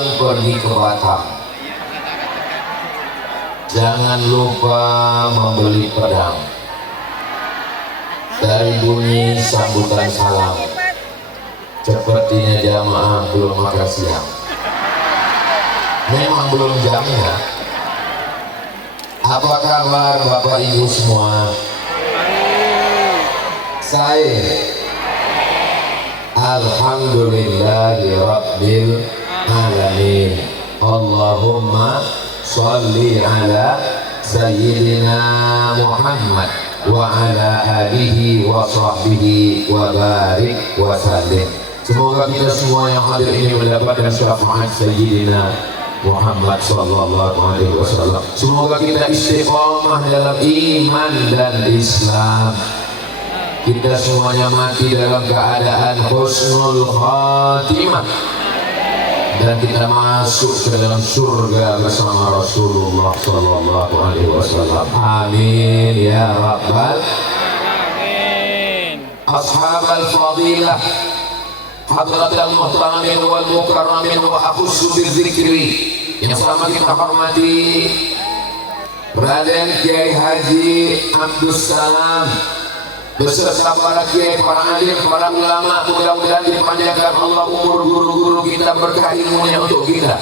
tujuan pergi ke Batam, jangan lupa membeli pedang. Dari bunyi sambutan salam, sepertinya jamaah belum makan siang. Memang belum jamnya. Apa kabar Bapak Ibu semua? Saya Alhamdulillahirabbil alamin. Allahumma sholli ala sayyidina Muhammad wa ala alihi wa sahbihi wa barik wa sallim. Semoga kita semua yang hadir ini mendapatkan syafaat Sayyidina Muhammad sallallahu alaihi wasallam. Semoga kita istiqomah dalam iman dan Islam. Kita semuanya mati dalam keadaan husnul khatimah, dan kita masuk ke dalam surga bersama Rasulullah sallallahu alaihi wasallam. Amin ya rabbal alamin. Ashabal fadilah, hadratul muhtaramin wal mukarramin wa akhussu bidzikri, yang sama kita hormati Raden Kiai Haji Abdus Salam beserta para kiai, para alim, para ulama. Mudah-mudahan dipanjangkan Allah umur guru-guru kita, berkah ilmunya untuk kita.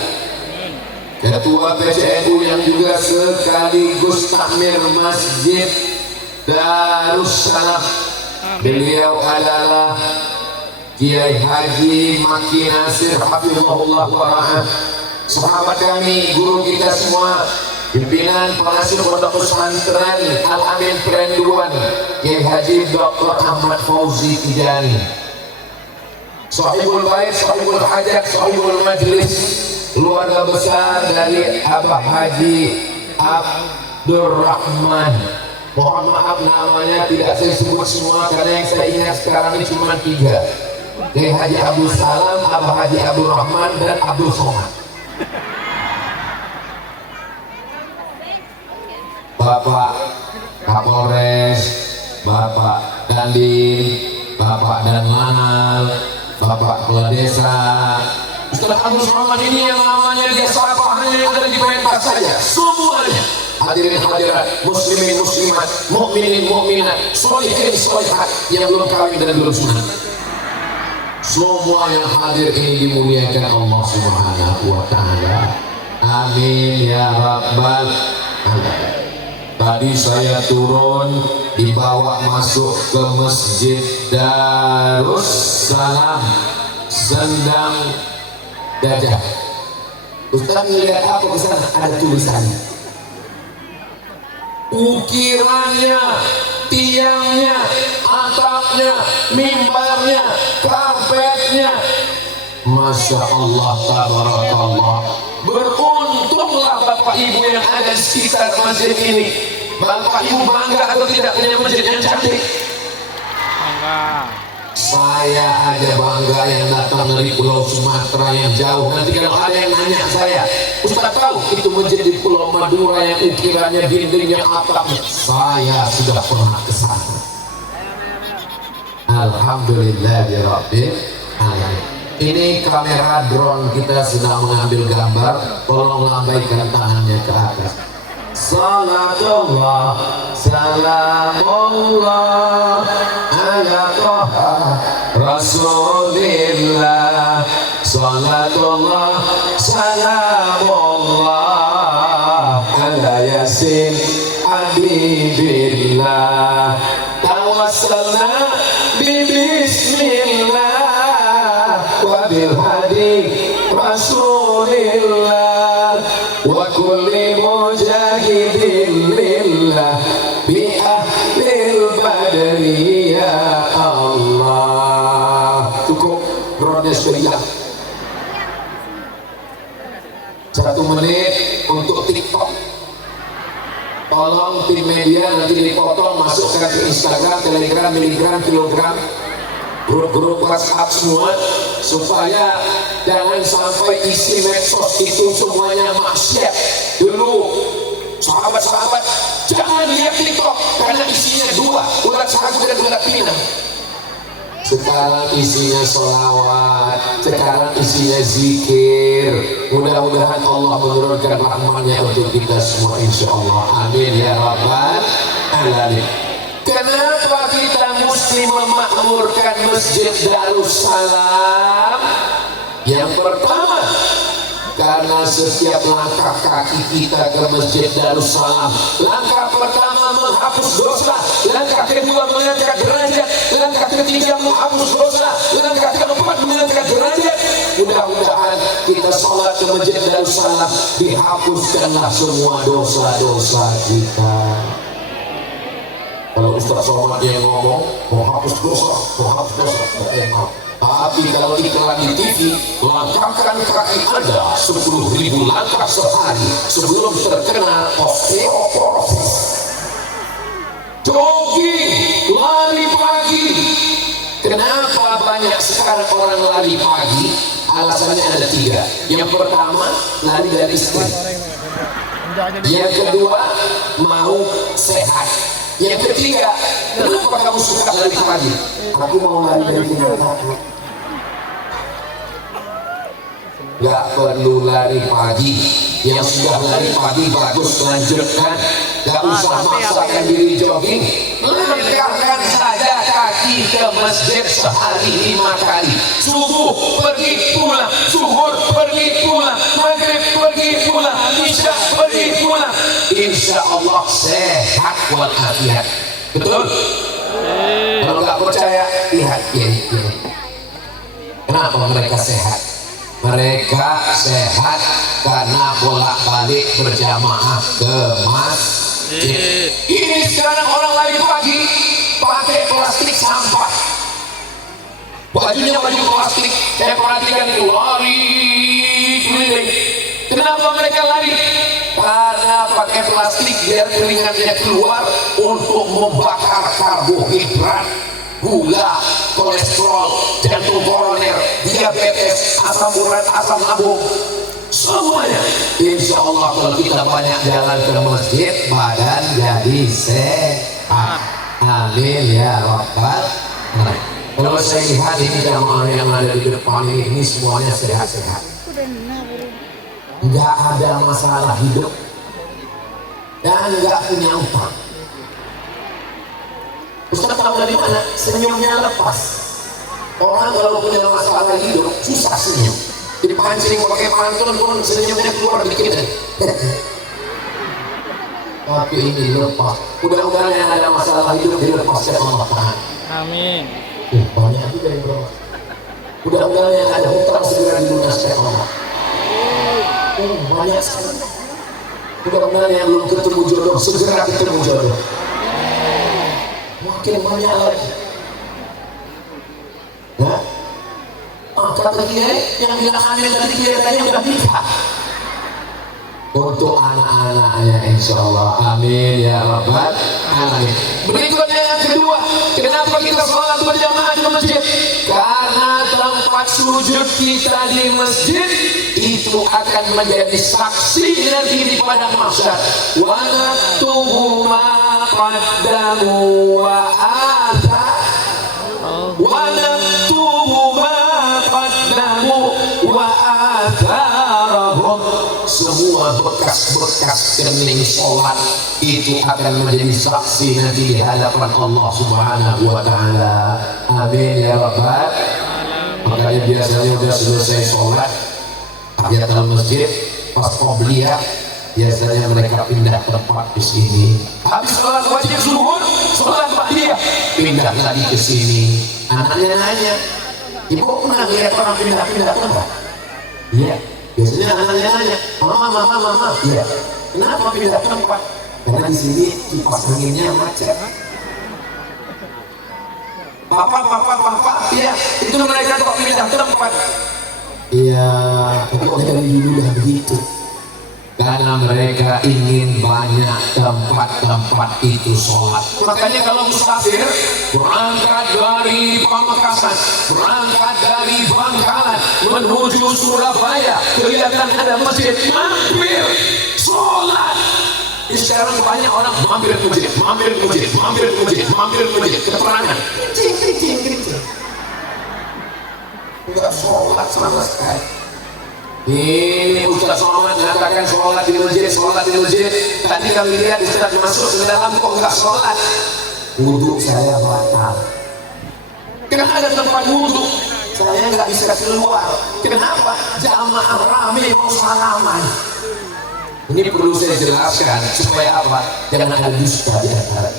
Ketua PCNU yang juga sekaligus takmir Masjid Darussalam, beliau adalah Kiai Haji Maki Nasir hafizahullah wa ra'ah. Sahabat kami, guru kita semua, pimpinan pengasuh pondok pesantren Al-Amin Kerenduan, Kiai Haji Dr. Ahmad Fauzi Tijani, Sahibul Bait, Sahibul Hajat, Sahibul Majlis, keluarga besar dari Abah Haji Abdurrahman. Mohon maaf namanya tidak saya sebut semua karena yang saya ingat sekarang ini cuma 3. Kiai Haji Abdul Salam, Abah Haji Abdurrahman, dan Abdul Somad. Bapak Kapolres, Bapak Dandim, Bapak Danlanal, Bapak Kepala Desa, Ustaz Abdul Somad ini yang namanya dia sapa hanya yang ada di pentas saja. Semuanya hadirin hadirat, muslimin muslimat, mukminin mukminat, sholihin sholihat yang belum kawin dan belum sunat, semua yang hadir ini dimuliakan Allah Subhanahu wa ta'ala. Amin ya rabbal alamin. Tadi saya turun, dibawa masuk ke Masjid Darussalam Sendang Gajah. Ustaz melihat apa ke sana? Ada tulisannya, ukirannya, tiangnya, atapnya, mimbarnya, karpetnya, Masya Allah, tabarakallah. Beruntunglah Bapak Ibu yang ada di sekitar masjid ini. Bapak Ibu bangga atau tidak punya masjid yang cantik? Bangga. Saya aja bangga yang datang dari Pulau Sumatera yang jauh. Nanti kalau ada yang nanya saya, Ustaz tahu itu masjid di Pulau Madura yang ukirannya, dindingnya, atapnya? Saya sudah pernah ke sana. Alhamdulillahirabbil alamin. Ini kamera drone kita sedang mengambil gambar. Tolong lambaikan tangannya ke atas. Salatullah salamullah ala toha rasulillah. Salatullah salamullah ala yasin habibillah. Tawassalna bismillah wabil hadi rasulillah wa kulli mujahidin lillah bi ahlil badri ya Allah. Cukup drone suria 1 menit untuk TikTok. Tolong tim media nanti dipotong, masukkan ke Instagram, Telegram, Miligram, Kilogram, grup-grup WhatsApp semua, supaya jangan sampai isi medsos itu semuanya maksiat. Dulu sahabat-sahabat jangan lihat TikTok karena isinya 2 ulat sagu dan ulat pinang. sekarang isinya sholawat, sekarang isinya zikir. Mudah-mudahan Allah menurunkan rahmatnya untuk kita semua, insya Allah. Amin ya rabbal alamin. Kenapa kita mesti memakmurkan Masjid Darussalam? Yang pertama, karena setiap langkah kaki kita ke Masjid Darussalam, langkah pertama menghapus dosa, langkah kedua mengangkat derajat, langkah ketiga menghapus dosa, langkah keempat mengangkat derajat. Mudah-mudahan kita sholat ke Masjid Darussalam, dihapuskanlah semua dosa-dosa kita. Kalau Ustaz Somad yang ngomong mau hapus dosa, tak enak. Tapi kalau iklan di TV, langkahkan kaki Anda 10.000 langkah sehari sebelum terkena osteoporosis. Jogging, lari pagi. Kenapa banyak sekarang orang lari pagi? Alasannya ada 3. Yang pertama, lari dari stres. Yang kedua, mau sehat. Yang ketiga, kenapa kamu suka lari pagi? Aku mau lari dari kenyataan. Gak perlu lari pagi. Yang sudah lari pagi bagus, lanjutkan. Gak usah maksakan diri jogging. Langkahkan saja kaki ke masjid sehari 5 kali. Subuh pergi pulang, zuhur pergi pulang, maghrib pergi pulang, isya pergi pulang. Insya Allah sehat walafiat. Betul? Kalau nggak percaya, lihat ini. Kenapa mereka sehat? Mereka sehat karena bolak-balik berjamaah ke masjid. Ini sekarang orang lari pagi pakai plastik sampah. Bajunya baju plastik. Saya perhatikan itu lari keliling. Kenapa mereka lari? Karena pakai plastik biar keringatnya keluar untuk membakar karbohidrat, gula, kolesterol, jantung koroner, diabetes, asam urat, asam lambung, semuanya. Insya Allah kalau kita banyak jalan ke masjid, badan jadi sehat. Amin ya rabbal alamin. Kalau saya lihat ini jamaah yang ada di depan ini semuanya sehat-sehat. Nggak ada masalah hidup dan nggak punya utang. Ustaz tahu dari mana? Senyumnya lepas. Orang kalau punya masalah hidup susah senyum. Dipancing pakai pantun pun senyumnya keluar dikit. Tapi ini lepas. Mudah-mudahan yang ada masalah hidup dilepas oleh Allah Taala. Amin. Banyak juga yang berdoa. Mudah-mudahan yang ada hutang segera dilunaskan Allah. Banyak sekali. Mudah-mudahan yang belum ketemu jodoh segera ketemu jodoh. Makin banyak lagi. Ya? Kata dia yang bilang amin tadi kelihatannya udah nikah. Untuk anak-anaknya insya Allah. Amin ya rabbal alamin. Berikutnya yang kedua, kenapa kita sholat berjamaah di masjid? Karena tempat sujud kita di masjid itu akan menjadi saksi nanti di padang mahsyar. Wa naktubu ma qaddamu wa athar. Wa naktubu ma qaddamu wa atharahum. Semua bekas-bekas kening sholat itu akan menjadi saksi nanti di hadapan Allah Subhanahu wa Ta'ala. Amin ya rabbal. Makanya biasanya udah selesai sholat tahiyatul masjid, pas qobliyah biasanya mereka pindah tempat di sini. Habis sholat wajib zuhur, sholat ba'diyah, pindah lagi ke sini. Anaknya nanya, ibu pernah lihat orang pindah-pindah tempat? Iya. Biasanya anaknya nanya, mama, iya. Kenapa pindah tempat? Karena di sini kipas anginnya macet. Papa, iya. Itu mereka kok pindah tempat. Iya, pokoknya dari dulu udah begitu. Karena mereka ingin banyak tempat-tempat itu sholat. Makanya kalau musafir berangkat dari Pamekasan, berangkat dari Bangkalan menuju Surabaya, kelihatan ada masjid, mampir sholat. Sekarang banyak orang mampir masjid, keterangan. Enggak sholat sama sekali. Ini Ustaz Somad mengatakan sholat di masjid, sholat di masjid. Tadi kami lihat Ustaz masuk ke dalam kok enggak sholat. Wudhu saya batal. Karena ada tempat wudhu, saya nggak bisa keluar. Kenapa? Jamaah rame mau salaman. Ini perlu saya jelaskan supaya apa? Jangan ada dusta di antara.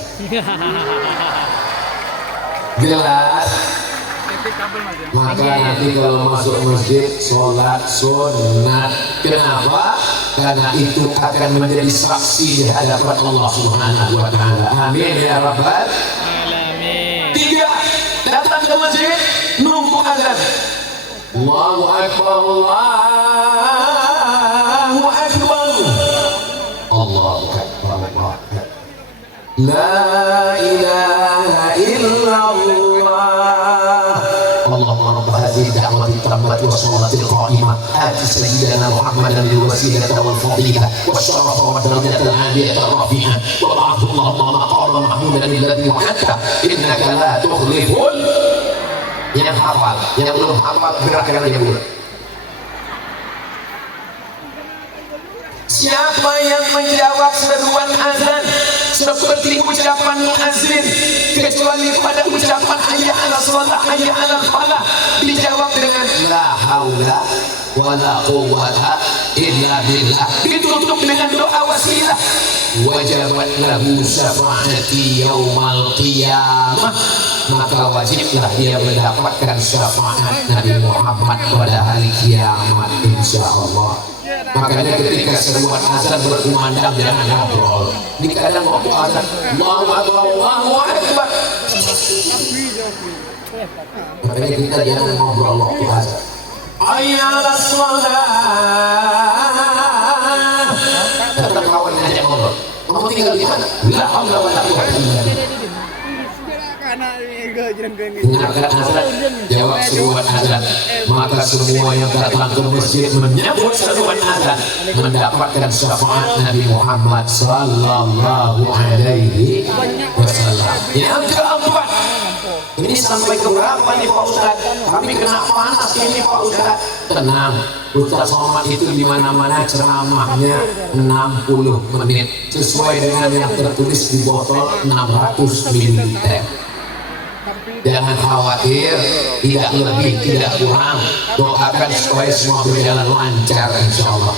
Jelas. Maka nanti kalau masuk masjid sholat sunat. Kenapa? Karena itu akan menjadi saksi di hadapan Allah Subhanahu wa Ta'ala. Amin ya Rabbal alamin. 3. Datang ke masjid nunggu azan. Allahu Akbar, Allahu Akbar, Allahu Akbar, Allahu Akbar. La ilaha illallah. Allahumma rabb hadhihi da'wati tammati wa salatil qa'imah ati sayyidina Muhammadan bil wasilati wal fadilah wasyarafa wa darajatil 'aliyati rafi'ah wa ba'athu Allahumma maqaman mahmudan alladhi wa'adta innaka la tukhliful. Yang hafal, yang belum hafal gerakkan aja dulu. Siapa yang menjawab seruan azan seperti ucapan muazzin kecuali pada ucapan hayya 'alas shalah, hayya 'alal falah dijawab dengan la haula wala quwwata illa billah, ditutup dengan doa wasilah, wajabat lahu syafaati yaumal qiyamah, maka wajiblah dia mendapatkan syafaat Nabi Muhammad pada hari kiamat insyaallah. Makanya ketika seruan azan berkumandang jangan ngobrol. Di kadang waktu azan Allahu Akbar, Allahu Akbar. Makanya kita jangan ngobrol waktu azan. Hayya 'alas shalah. Datang kawan ngajak ngobrol. Kamu tinggal di mana? La haula wala quwwata illa billah. Dengarkan azan, jawab seruan azan. Maka semua yang datang ke masjid menyambut seruan azan mendapatkan syafaat Nabi Muhammad sallallahu alaihi wasallam. Yang keempat, ini sampai ke berapa nih Pak Ustaz? Kami kena panas ini Pak Ustaz. Tenang, Ustaz Somad itu di mana-mana ceramahnya 60 menit sesuai dengan yang tertulis di botol 600 ml. Jangan khawatir, tidak lebih, tidak kurang. Doakan supaya semua berjalan lancar insyaallah.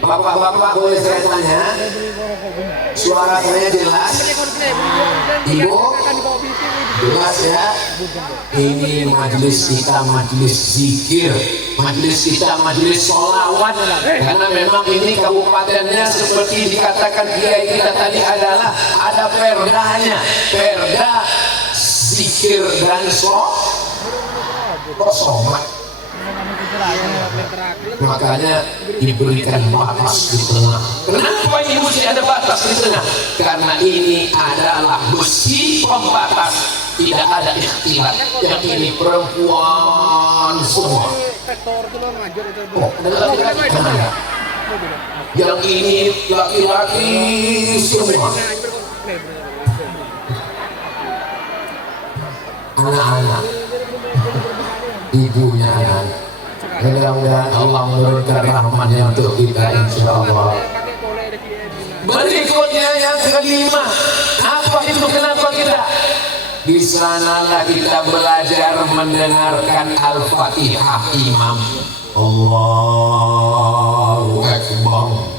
Bapak-bapak boleh saya tanya? Suara saya jelas? Ibu? Jelas ya? Ini majelis kita majelis zikir, majelis kita majelis sholawat. Karena memang ini kabupatennya seperti dikatakan kiai kita tadi adalah ada perdanya, perda zikir dan sholat. Makanya diberikan batas di tengah. Kenapa ini mesti ada batas di tengah? Karena ini adalah besi pembatas, tidak ada ikhtilat. Yang ini perempuan semua. Oh, ada laki-laki mana? Yang ini laki-laki semua. Anak-anak, ibunya anak. Mudah-mudahan Allah memberikan rahmatnya untuk kita insyaallah. Berikutnya yang kelima, apa itu kenapa kita? Di sanalah kita belajar mendengarkan Al-Fatihah imam. Allahu Akbar.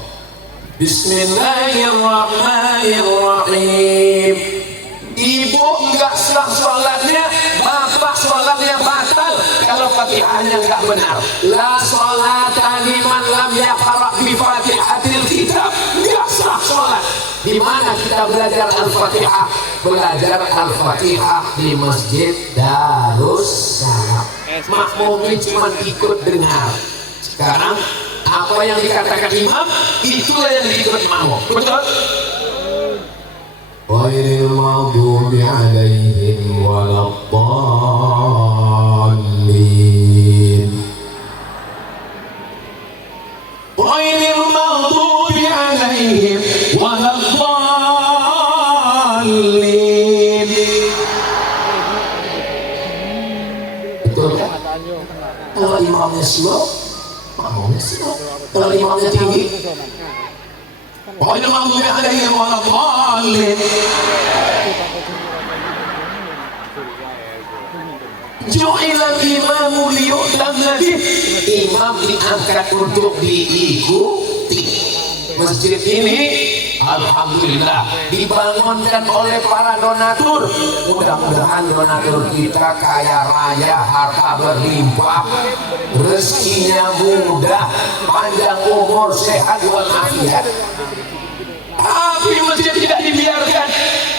Bismillahirrahmanirrahim. Ibu enggak sah sholatnya, bapak sholatnya batal kalau fatihahnya enggak benar. La sholata liman lam yaqra bi fatihatil kitab. Enggak sah sholat. Di mana kita belajar Al-Fatihah? Belajar Al-Fatihah di Masjid Darussalam. Makmumnya cuma ikut dengar. Sekarang apa yang dikatakan imam, itulah yang diikut makmum. Betul? غير المغضوب عليهم ولا الضالين غير المغضوب عليهم ولا الضالين. Betul kan? Kalau imamnya slow, makmumnya slow. Kalau imamnya tinggi, Allahumma alaihim waladhdallin. Ju'ilal imamu liyu'tamma bih. Imam diangkat untuk diikuti. Masjid ini alhamdulillah dibangunkan oleh para donatur. Mudah-mudahan donatur kita kaya raya, harta berlimpah, rezekinya mudah, panjang umur, sehat walafiat. Tapi masjid tidak dibiarkan.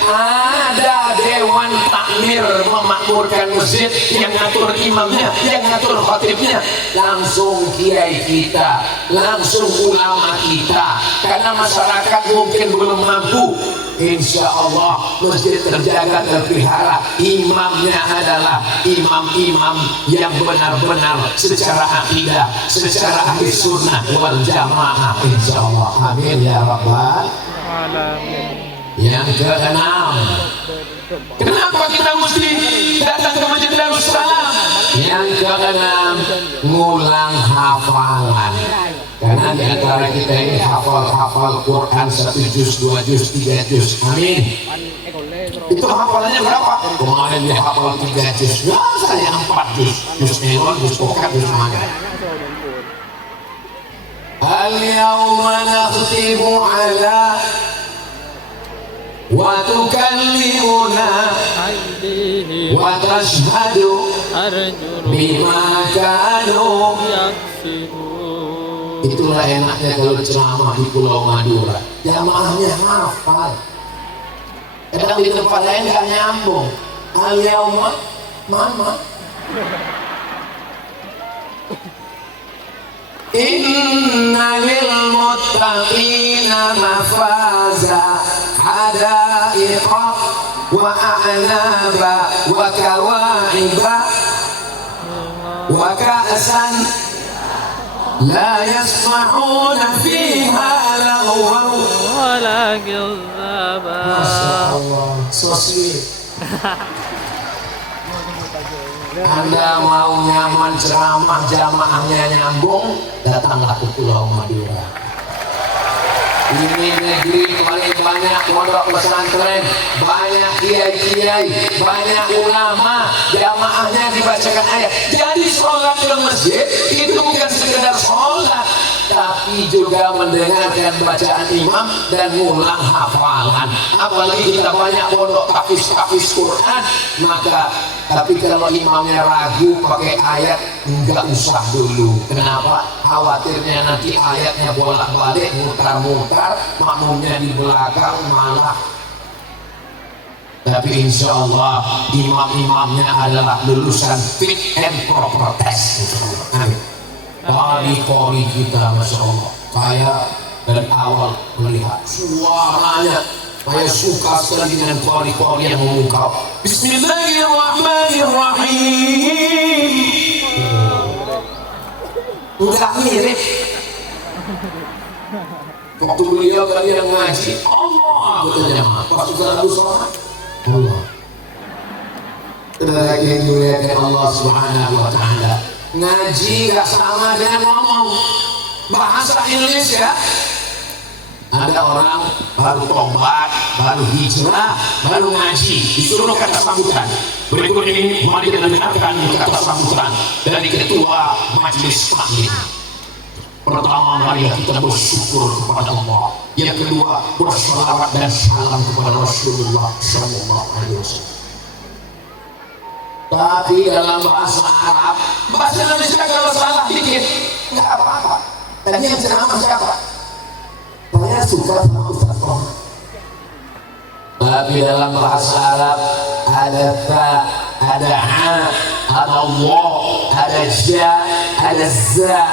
Ada dewan takmir memakmurkan masjid, yang ngatur imamnya, yang ngatur khatibnya langsung kiai kita, langsung ulama kita. Karena masyarakat mungkin belum mampu, insya Allah masjid terjaga, terpelihara. Imamnya adalah imam-imam yang benar-benar secara akidah, secara ahli sunnah wal jamaah, insya Allah. Amin ya rabbal alamin. Yang keenam, kenapa kita mesti datang ke Masjid Darussalam? Yang keenam, ngulang hafalan. Karena di antara kita ini hafal Quran 1 juz, 2 juz, 3 juz. Amin. Itu hafalannya berapa? Kemarin dia hafal 3 juz, saya 4 juz. Juz melon, juz pokat, juz magar. Al-yawma nakhtimu ala wa tukallimuna wa tashhadu bima kanu yaksibun. Itulah enaknya kalau ceramah di Pulau Madura, jamaahnya hafal. Kadang di tempat lain gak nyambung. Al-yawma mama inna lil muttaqina mafaza hadaiqa wa a'naba wa kawa'iba wa ka'san la yasma'una fiha lagwan wa la ghadaba. Masya Allah, so sweet. Anda mau nyaman ceramah, jamaahnya nyambung, datanglah ke Pulau Madura. Ini negeri paling banyak pondok pesantren, banyak kiai-kiai, banyak ulama, jamaahnya dibacakan ayat. Jadi sholat di masjid itu bukan sekedar sholat, tapi juga mendengarkan bacaan imam dan ngulang hafalan. Apalagi kita banyak pondok tahfiz Quran, maka tapi kalau imamnya ragu pakai ayat, enggak usah dulu. Kenapa? Khawatirnya nanti ayatnya bolak-balik, mutar-mutar, makmumnya di belakang malah. Tapi insya Allah imam-imamnya adalah lulusan fit and proper test. Amin. Kali-kali kita, Masya Allah, saya dari awal melihat suaranya, saya suka sekali dengan kali-kali yang mengungkap Bismillahirrahmanirrahim. Enggak mirip. Waktu beliau kalian ngaji, Allah katanya, pas sudah lalu sholat, Allah. Saudara yang dimuliakan Allah Subhanahu wa Ta'ala, ngaji gak sama dengan ngomong. Bahasa Indonesia, ada orang baru tobat, baru hijrah, baru ngaji, disuruh kata sambutan. Berikut ini mari kita dengarkan kata sambutan dari ketua majelis taklim. Pertama, mari kita bersyukur kepada Allah. Yang kedua, bersalawat dan salam kepada Rasulullah Sallallahu Alaihi Wasallam. Tapi dalam bahasa Arab, bahasa Indonesia kalau salah dikit nggak apa-apa. Tadi yang ceramah siapa? Saya suka sama Ustaz Somad. Tapi dalam bahasa Arab ada ta, ada a, ada wa, ada ja, ada za.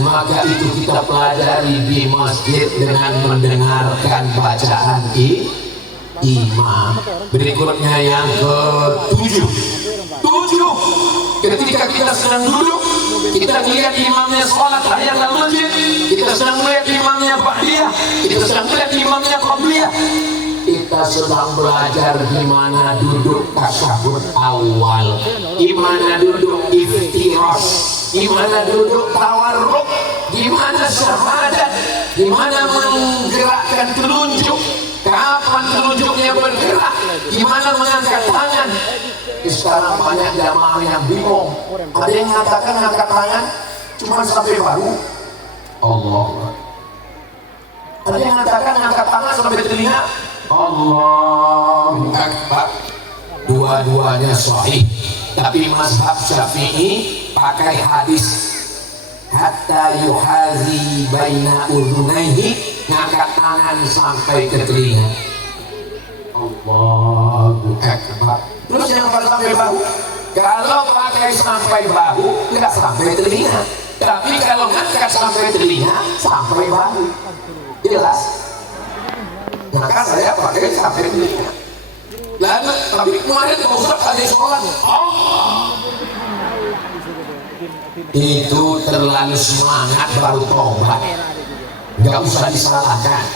Maka itu kita pelajari di masjid dengan mendengarkan bacaan imam. Berikutnya yang ke-7. Ketika kita sedang duduk, kita lihat imamnya sholat tahiyat masjid, kita sedang melihat imamnya ba'diyah, kita sedang melihat imamnya qabliyah, kita sedang belajar di mana duduk tasyahud awal, di mana duduk iftirash, gimana duduk tawarruk, gimana syahadat, gimana menggerakkan telunjuk, kapan telunjuknya bergerak, gimana mengangkat tangan. Sekarang banyak jamaah yang bingung. Ada yang mengatakan angkat tangan cuma sampai bahu. Allah. Ada yang mengatakan angkat tangan sampai telinga. Allahu Akbar. Dua-duanya sahih. Tapi mazhab Syafi'i pakai hadis hatta yuhazi baina udhunaihi, ngangkat tangan sampai ke telinga. Allahu Akbar. Terus yang sampai bahu, kalau pakai sampai bahu nggak sampai telinga, tapi kalau ngangkat sampai telinga sampai bahu. Jelas? Maka saya pakai sampai telinga. Lalu, tapi kemarin Pak Ustaz ada sholat. Itu terlalu semangat baru tobat, nggak usah disalahkan.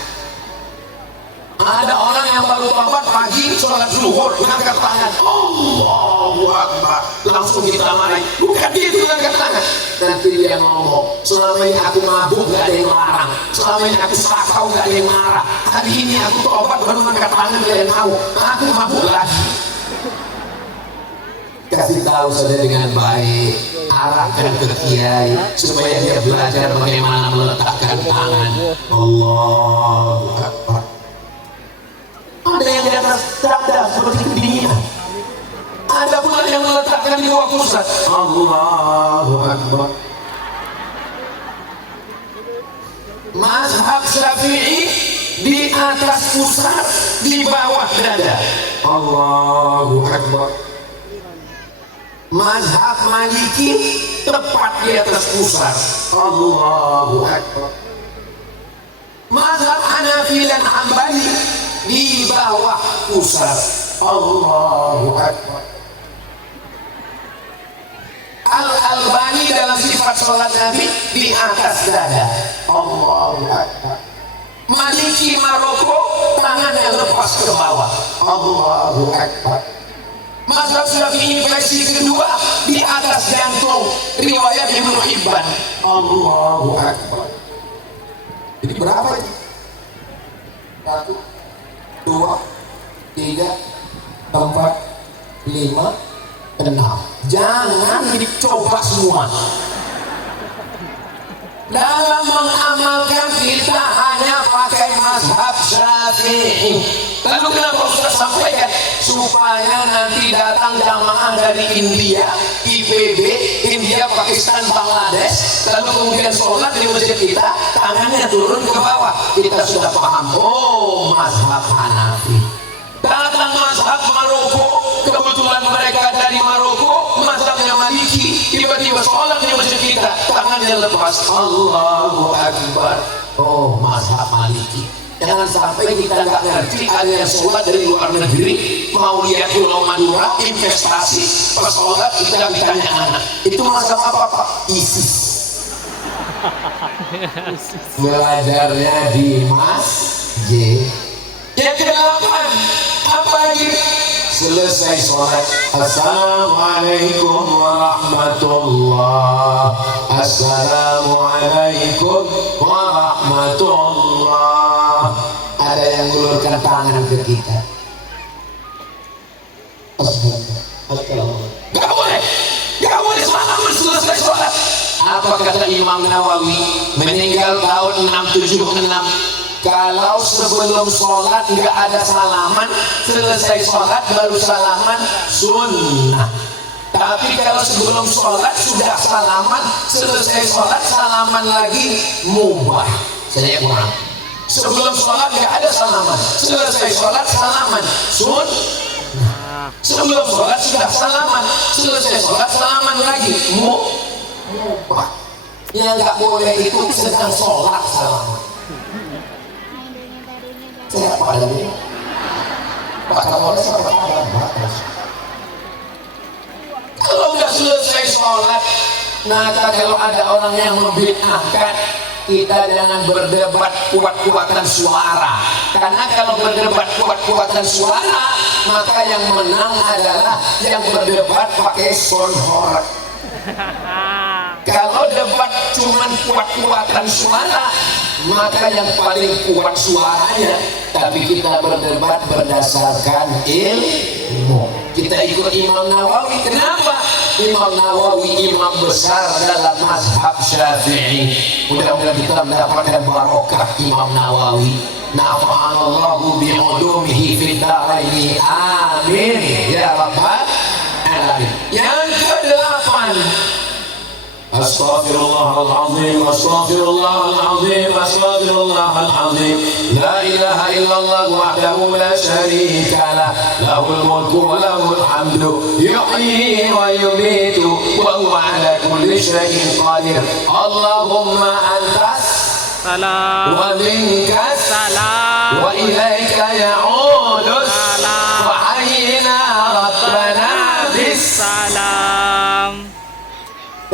Ada orang yang baru tobat pagi sholat zuhur ngangkat tangan, Allahu Akbar, langsung kita marahin. Bukan gitu ngangkat tangan. Nanti dia ngomong, selama ini aku mabuk nggak ada yang larang, selama ini aku sakau nggak ada yang marah, hari ini aku tobat baru ngangkat tangan nggak ada yang mau, aku mabuk lagi. Kasih tahu saja dengan baik, arahkan ke kiai supaya dia belajar bagaimana meletakkan tangan. Allahu Akbar. Ada yang di atas dada seperti kedinginan, ada pula yang meletakkan di bawah pusat. Allahu Akbar. Mazhab Syafi'i di atas pusat, di bawah dada. Allahu Akbar. Mazhab Maliki tepat di atas pusat. Allahu Akbar. Mazhab Hanafi dan Hambali di bawah pusat. Allahu Akbar. Al-Albani dalam sifat sholat Nabi di atas dada. Allahu Akbar. Maliki Maroko tangannya lepas ke bawah. Allahu Akbar. Mazhab Syafi'i versi kedua di atas jantung, riwayat Ibnu Hibban. Allahu Akbar. Jadi berapa ini? 1, 2, 3, 4, 5, 6. Jangan dicoba semua. Dalam mengamalkan kita hanya pakai mazhab Syafi'i. Lalu kenapa Ustaz sampaikan? Supaya nanti datang jamaah dari India, IPB, India, Pakistan, Bangladesh, lalu kemudian sholat di masjid kita, tangannya turun ke bawah. Kita sudah paham, oh mazhab Hanafi. Datang mazhab Maroko, kebetulan mereka dari Maroko, mazhabnya Maliki, tiba-tiba sholat di masjid kita, tangannya lepas. Allahu Akbar. Oh mazhab Maliki. Jangan sampai kita nggak ngerti, ada yang sholat dari luar negeri, mau lihat Pulau Madura, investasi, pas sholat kita ditanya anak, itu mazhab apa Pak? ISIS. Belajarnya di masjid. Yang ke-8, apa lagi? Selesai sholat, Assalamualaikum warahmatullah, Assalamualaikum warahmatullah. Ada yang mengulurkan tangan ke kita. Gak boleh, gak boleh selama selesai sholat. Apa kata Imam Nawawi, meninggal tahun 676? Kalau sebelum sholat nggak ada salaman, selesai sholat baru salaman, sunnah. Tapi kalau sebelum sholat sudah salaman, selesai sholat salaman lagi, mubah. Saya kurang. Sebelum sholat nggak ada salaman, selesai sholat salaman, sunnah. Sebelum sholat sudah salaman, selesai sholat salaman lagi, mubah. Yang nggak boleh itu sedang sholat salaman. Saya pada ini Pak Kapolres apa batas. Kalau nggak selesai sholat, maka kalau ada orang yang membid'ahkan, kita jangan berdebat kuat-kuatan suara. Karena kalau berdebat kuat-kuatan suara, maka yang menang adalah yang berdebat pakai sound horeg. Kalau debat cuman kuat-kuatan suara, maka yang paling kuat suaranya. Tapi kita berdebat berdasarkan ilmu. Kita ikut Imam Nawawi. Kenapa? Imam Nawawi imam besar dalam mazhab Syafi'i. Mudah-mudahan kita mendapatkan barokah Imam Nawawi. Nafa'anallahu bi'ulumihi fid dharaini. Amin ya rabbal alamin. Yang kedelapan, Astaghfirullahaladzim, astaghfirullahaladzim, astaghfirullahaladzim. La ilaha illallah wahdahu la syarika lah, lahul mulku wa lahul hamdu, yuhyi wa yumitu wa huwa ala kulli syai'in qadir. Allahumma antas salam wa minkas salam wa ilaika ya'udus salam wa hayyina rabbana bis salam.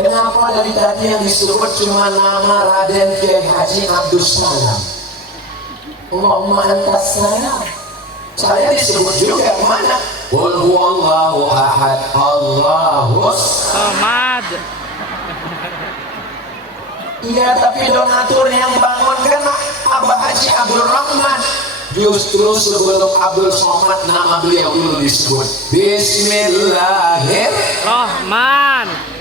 Kenapa dari tadi yang disebut cuma nama Raden Kiai Haji Abdul Salam? Allahumma antas salam. Saya disebut juga mana? Qul huwallahu ahad, Allahus samad. Iya, tapi donatur yang bangun kan Abah Haji Abdul Rahman. Justru sebelum Abdul Somad nama beliau dulu disebut Bismillahirrahmanirrahim.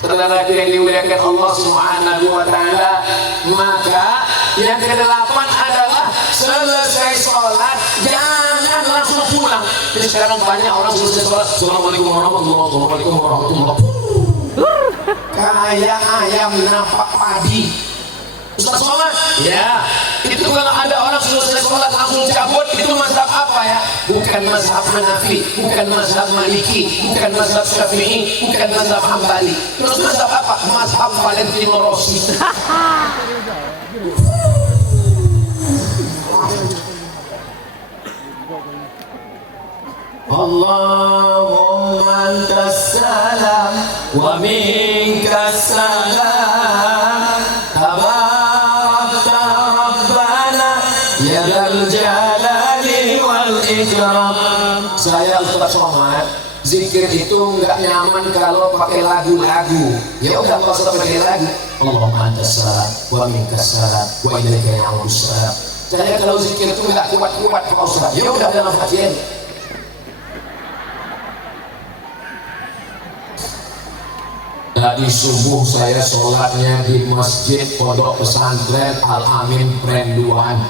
Saudara yang dimuliakan Allah Subhanahu wa Ta'ala, maka yang kedelapan adalah selesai sholat jangan langsung pulang. Jadi sekarang banyak orang selesai sholat, Assalamualaikum warahmatullahi wabarakatuh, kayak ayam napak padi. Ustaz sholat? Ya. Itu kalau ada orang selesai sholat langsung cabut, itu mazhab apa ya? Bukan mazhab Hanafi, bukan mazhab Maliki, bukan mazhab Syafi'i, bukan mazhab Hambali. Terus mazhab apa? Mazhab Valentino Rossi. Allahumma antas salam wa minkas salam. Saya Ustaz Somad, zikir itu nggak nyaman kalau pakai lagu-lagu. Ya udah nggak usah pakai lagu. Allahumma antas salam wa minkas salam wa ilaika ya'udus salam. Saya kalau zikir itu nggak kuat-kuat Pak Ustaz. Ya udah dalam hati. Tadi subuh saya sholatnya di Masjid Pondok Pesantren Al-Amin Prenduan.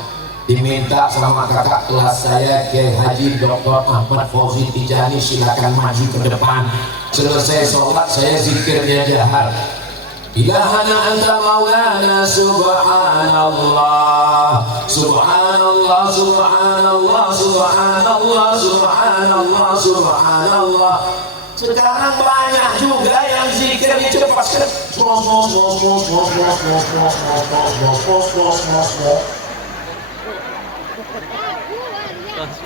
Diminta sama kakak kelas saya Kiai Haji Dr. Ahmad Fauzi Tijani, silakan maju ke depan. Selesai sholat saya zikirnya jahar. Ilahana anta maulana subhanallah, subhanallah, subhanallah, subhanallah, subhanallah, subhanallah. Sekarang banyak juga yang zikirnya cepat.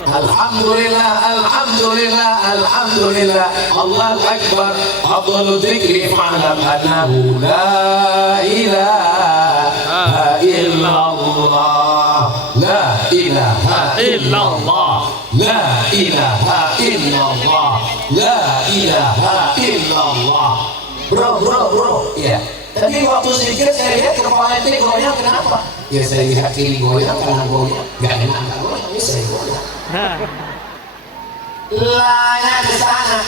Alhamdulillah, alhamdulillah, alhamdulillah. Allahu Akbar. Afdalu dzikri fa'lam annahu la ilaha illallah. La ilaha illallah. La ilaha illallah. La ilaha illallah. Bro. Ya. Tadi waktu zikir saya lihat kepala ente goyang, kenapa? Ya saya lihat kiri goyang karena goyang. Gak enak gak goyang, ini saya goyang. La-nya ke sana.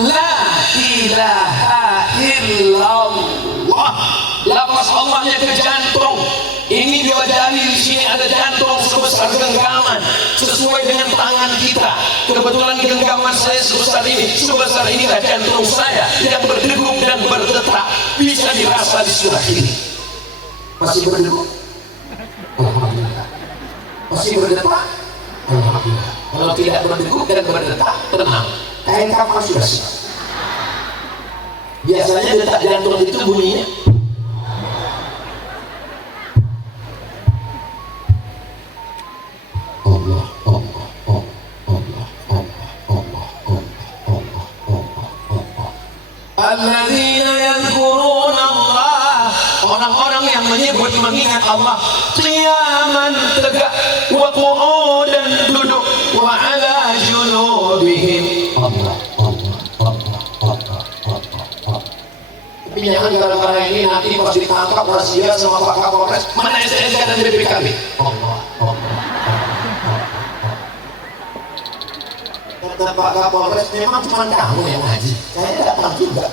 La ilaha illallah. Lafaz Allahnya ke jantung. Ini dua jari, di sini ada jantung sebesar genggaman, sesuai dengan tangan kita. Kebetulan genggaman saya sebesar inilah jantung saya yang berdegup dan berdetak. Bisa dirasa di sebelah kiri. Masih berdegup? Alhamdulillah. Masih berdetak? Alhamdulillah. Kalau tidak berdegup dan berdetak, tenang. Kain kafan sudah siap. Biasanya detak jantung itu bunyinya alladzina yadhkuruna Allah, orang-orang yang menyebut mengingat Allah qiyaman tegak, wa qu'udan duduk, wa ala junubihim. Allah Jangan gara-gara ini nanti pas ditangkap rahasia sama Pak Kapolres, mana STNK dan BPKB. Allah. Kata Pak Kapolres, memang cuma kamu yang ngaji, saya datang juga.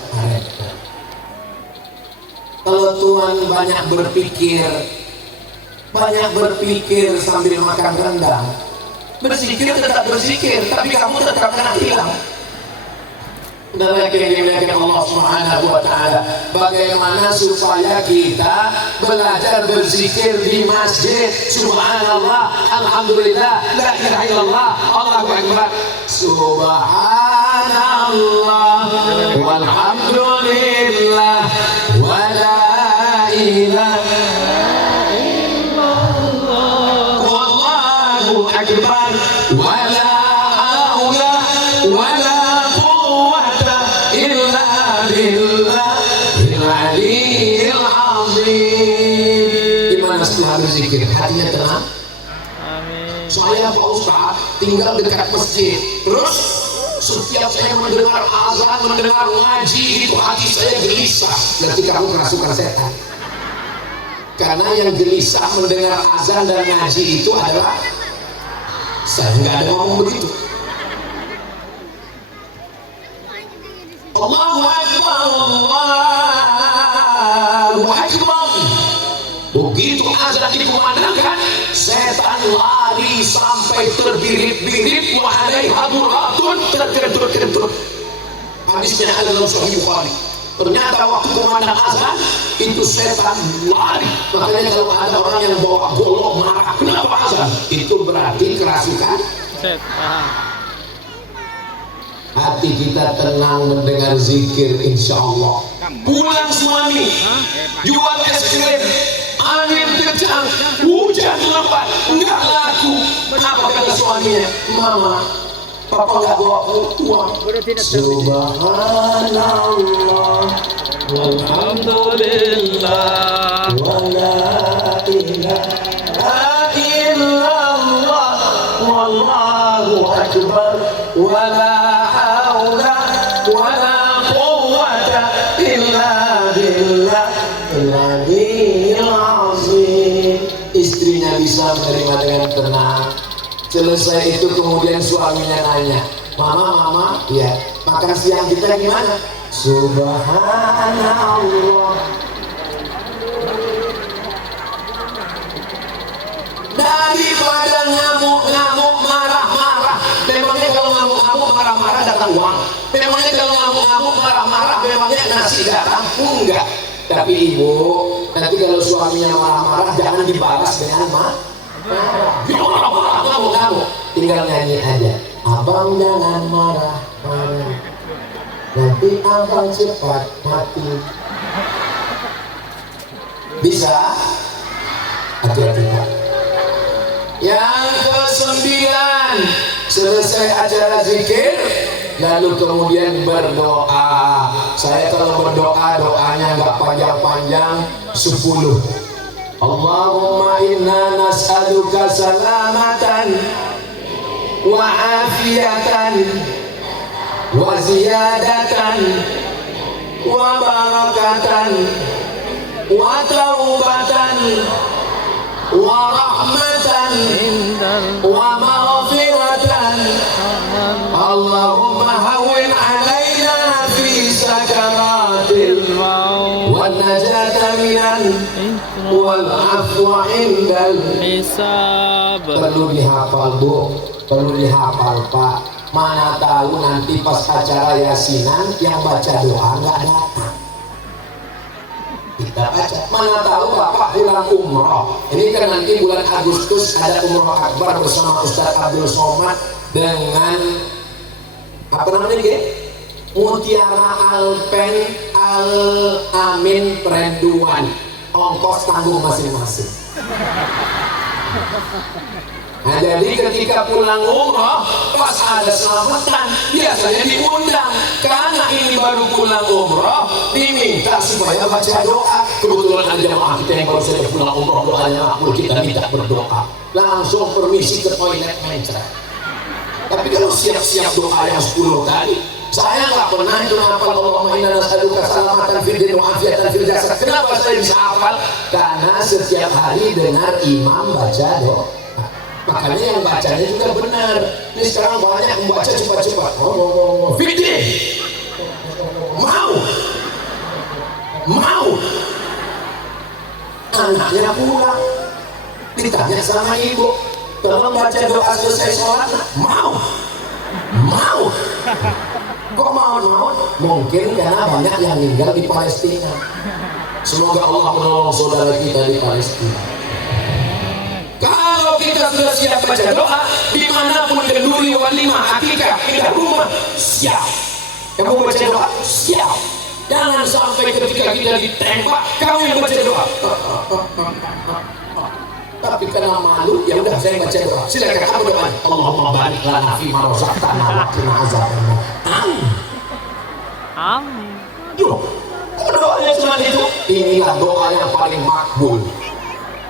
Kalau Tuhan banyak berpikir sambil makan rendang, berzikir tetap berzikir, tapi kamu tetap kena hilang. Dan lagi yang dimuliakan Allah Subhanahu wa Ta'ala, bagaimana supaya kita belajar berzikir di masjid. Subhanallah, alhamdulillah, la ilaha illallah, Allahu akbar. Subhanallah walhamdulillah wa la ilaha illallah wallahu akbar wa la haula wa la Gimana setelah berzikir? Hatinya tenang? Amin. Saya Pak Ustaz tinggal dekat masjid. Terus setiap saya mendengar azan, mendengar ngaji, itu hati saya gelisah. Berarti kamu kerasukan setan. Karena yang gelisah mendengar azan dan ngaji itu adalah saya nggak ada ngomong begitu. Allahu Akbar, Allahu Akbar. Begitu azan dikumandangkan, setan lari sampai terbirit-birit, wa alaiha buratun, terkentut-kentut. Hadisnya ada dalam Sahih Bukhari. Ternyata waktu kumandang azan itu setan lari. Makanya kalau ada orang yang bawa golok marah, kenapa azan? Itu berarti kerasukan setan. Hati kita tenang mendengar zikir, insya Allah. Pulang suami, jual es krim, angin kencang, hujan lebat, nggak laku. Apa kata suaminya? Mama, papa nggak bawa uang. Subhanallah, walhamdulillah, wa la ilaha illallah, wallahu akbar, wa la istrinya bisa menerima dengan tenang. Selesai itu kemudian suaminya nanya, mama, ya makan siang kita gimana? Subhanallah. Daripada ngamuk-ngamuk, marah-marah. Memangnya kalau ngamuk-ngamuk, marah-marah datang uang? Memangnya kalau ngamuk-ngamuk, marah-marah, memangnya nasi datang? Enggak. Tapi ibu, nanti kalau suaminya marah-marah jangan dibalas dengan marah. Marah-marah, ngamuk-ngamuk. Tinggal nyanyi aja. Abang jangan marah-marah, nanti abang cepat mati. Bisa? Hati-hati Pak. Yang ke-9, selesai acara zikir, lalu kemudian berdoa. Saya kalau berdoa, doanya nggak panjang-panjang, 10. Allahumma inna nas'aluka salamatan wa afiatan wa ziyadatan wa barakatan wa taubatan wa rahmatan wa maghfiratan. Allahumma hawwin alaina fi sakaratil maut wan najata minan wal afwa indal hisab. Perlu dihafal Bu, perlu dihafal Pak. Mana tahu nanti pas acara yasinan yang baca doa nggak datang. Kita baca, mana tahu Bapak pulang umroh. Ini kan nanti bulan Agustus ada umroh akbar bersama Ustadz Abdul Somad dengan apa namanya dia? Mutiara Alpen Al Amin Perenduan. Ongkos tanggung masing-masing. Nah, jadi ketika pulang umroh, pas ada selamatan, biasanya diundang. Karena ini baru pulang umroh, diminta supaya baca doa. Kebetulan ada jamaah kita yang baru saja pulang umroh, doanya makbul, kita minta berdoa. Langsung permisi ke toilet mencret. Tapi kalau siap-siap doa yang 10 tadi, Saya nggak pernah itu hafal Allahumma inna nas'aluka salamatan fid din wa afiatan fil jasad. Kenapa saya bisa hafal? Karena setiap hari dengar imam baca doa. Makanya yang bacanya juga benar. Ini sekarang banyak membaca cepat-cepat. Fid din. Mau. Anaknya pulang, ditanya sama ibu, tolong baca doa selesai sholat. Mau. Kok mau? Mungkin karena banyak yang tinggal di Palestina. Semoga Allah menolong saudara kita di Palestina. Kalau kita sudah siap baca doa, dimanapun kenduri, walimah, akikah, pindah rumah, siap. Kamu baca doa, siap. Jangan sampai ketika kita ditembak, kamu yang baca doa. Tapi karena malu, ya udah saya baca doa. Silakan apa doa? Allahumma barik lana fi ma razaqtana wa qina azabannar. Amin. Yo, doanya cuma itu. Inilah doa yang paling makbul.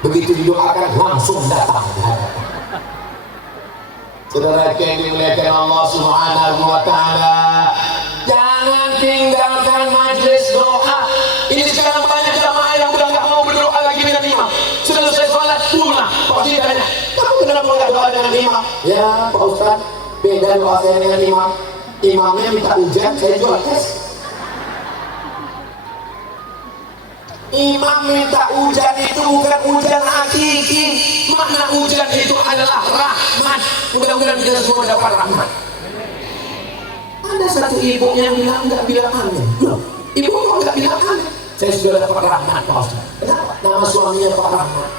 Begitu didoakan langsung datang. Saudara yang dimuliakan Allah Subhanahu wa taala, jangan tinggalkan majelis doa. Ini sekarang banyak jamaah yang udah nggak mau berdoa lagi dengan imam. Selesai sholat pulang, pasti tanya, kamu kenapa nggak doa dengan imam? Ya Pak Ustaz, beda doa saya dengan imam. Imamnya minta hujan, saya jual es. Imam minta hujan itu bukan hujan hakiki. Makna hujan itu adalah rahmat. Mudah-mudahan kita semua dapat rahmat. Ada satu ibu yang nggak bilang amin. Loh, ibu kok nggak bilang amin? Saya sudah dapat rahmat, Pak Ustaz. Kenapa? Nama suaminya Pak Rahmat.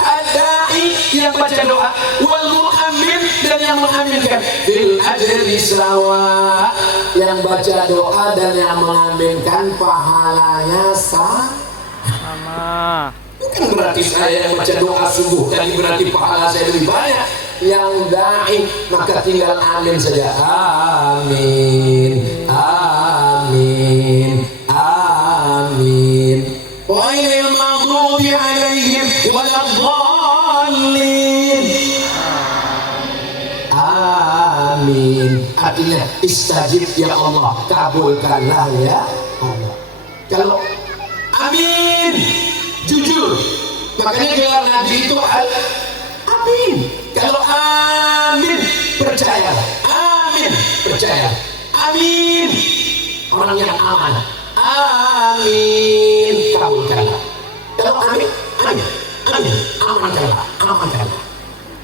Adai yang baca doa, wal mu'amin dan yang mengaminkan. Fil ajri sawa, yang baca doa dan yang mengaminkan pahalanya sama. Bukan berarti saya yang baca doa subuh tadi berarti pahala saya lebih banyak. Yang da'i maka tinggal amin saja. Amin. Ghairil maghdubi alaihim waladdallin. Amin. Artinya istajib ya Allah, kabulkanlah ya Allah. Kalau amin jujur, makanya gelar Nabi itu amin. Kalau amin percaya, amin percaya, amin orang yang amanah, amin kabulkanlah. Kalau amin amankanlah.